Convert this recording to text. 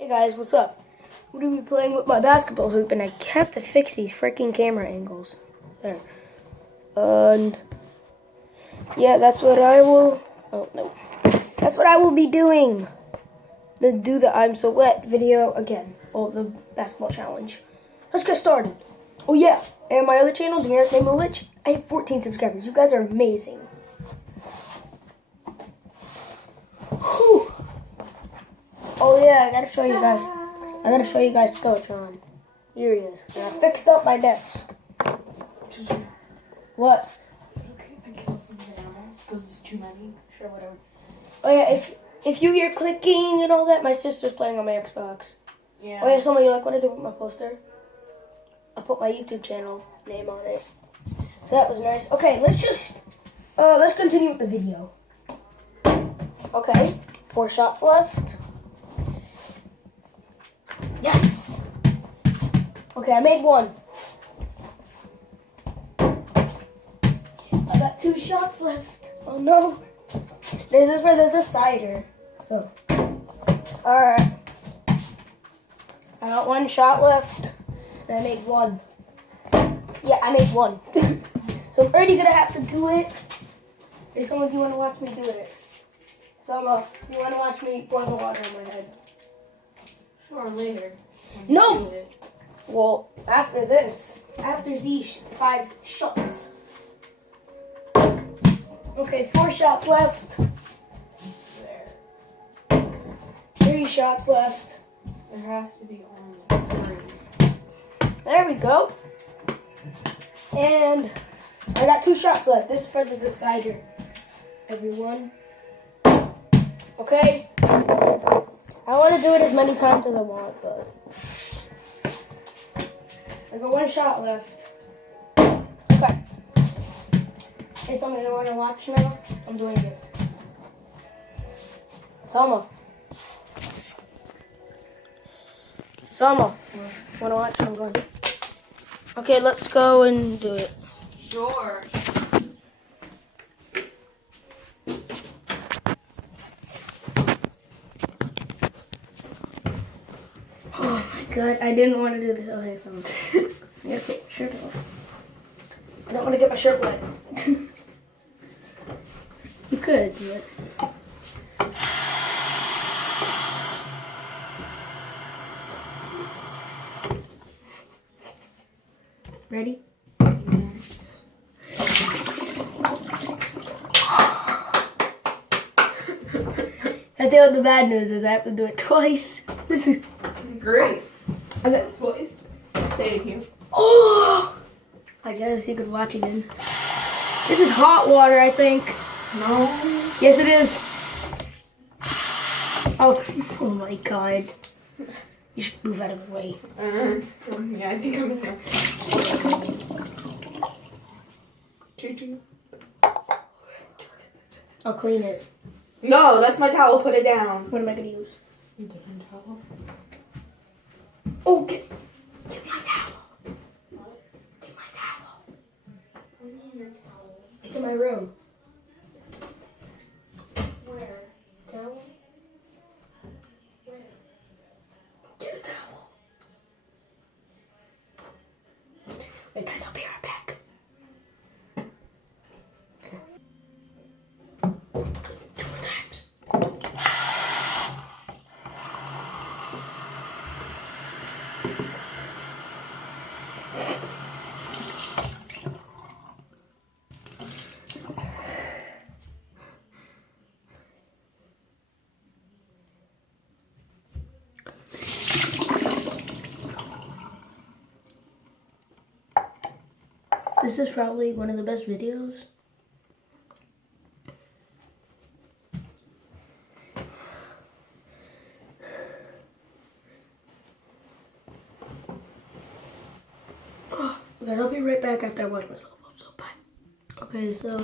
Hey guys, what's up? I'm gonna be playing with my basketball hoop and I have to fix these freaking camera angles. There. And yeah, that's what I will That's what I will be doing. Do the I'm so wet video again. Oh, the basketball challenge. Let's get started. Oh yeah, and my other channel, Demaric Neighborlich, I have 14 subscribers. You guys are amazing. Whew. Oh yeah, I gotta show you guys. Skeletron. Here he is. And I fixed up my desk. What? Okay, I kill some animals because it's too many. Sure, whatever. Oh yeah, if you hear clicking and all that, my sister's playing on my Xbox. Yeah. Oh yeah, some of you like what I did with my poster? I put my YouTube channel name on it. So that was nice. Okay, let's continue with the video. Okay, 4 shots left. Yes! Okay, I made 1. I got 2 shots left. Oh no. This is for the decider. So, alright. I got 1 shot left. And I made 1. Yeah, I made 1. So I'm already gonna have to do it. Is someone, do you want to watch me do it? Selma, do you want to watch me pour the water on my head? Sure, later. No! Well, after this. After these 5 shots. Okay, 4 shots left. There. 3 shots left. There has to be only 3. There we go. And I got 2 shots left. This is for the decider, everyone. Okay. I want to do it as many times as I want, but I got 1 shot left. Okay. Is something I want to watch now? I'm doing it. Selma, want to watch? I'm going. Okay, let's go and do it. Sure. Oh my god, I didn't want to do this. Okay, so I gotta take my shirt off. I don't want to get my shirt wet. You could do it. Ready? Yes. I think the bad news is I have to do it twice. This is Great. okay. Twice. Stay here. Oh! I guess you could watch again. This is hot water, I think. No. Yes, it is. Oh my god. You should move out of the way. Yeah, I think I'm in there. Choo-choo. I'll clean it. No, that's my towel. Put it down. What am I gonna use? A different towel. Oh, get my towel. Get my towel. It's in my room. Where? Towel? Where? Get a towel. Wait, guys, I'll be right back. Two more times. This is probably one of the best videos. Okay, I'll be right back after I wash myself up, so bye. Okay, so